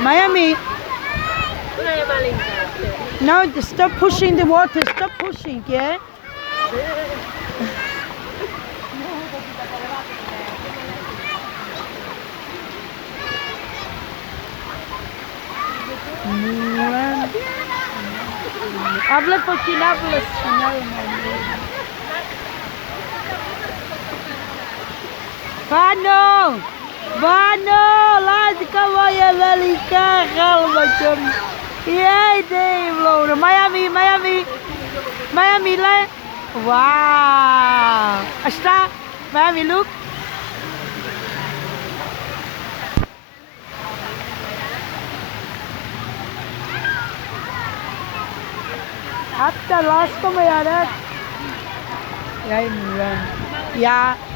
Miami. No, stop pushing the water. Stop pushing, yeah? Habla por quien habla español. Vano! Vano! Laat ik al je lelika macam. Yay, Dave. Miami, Miami. Miami, le. Wow. Asta, Miami, look. At the last ko may anak. Yan. Yeah.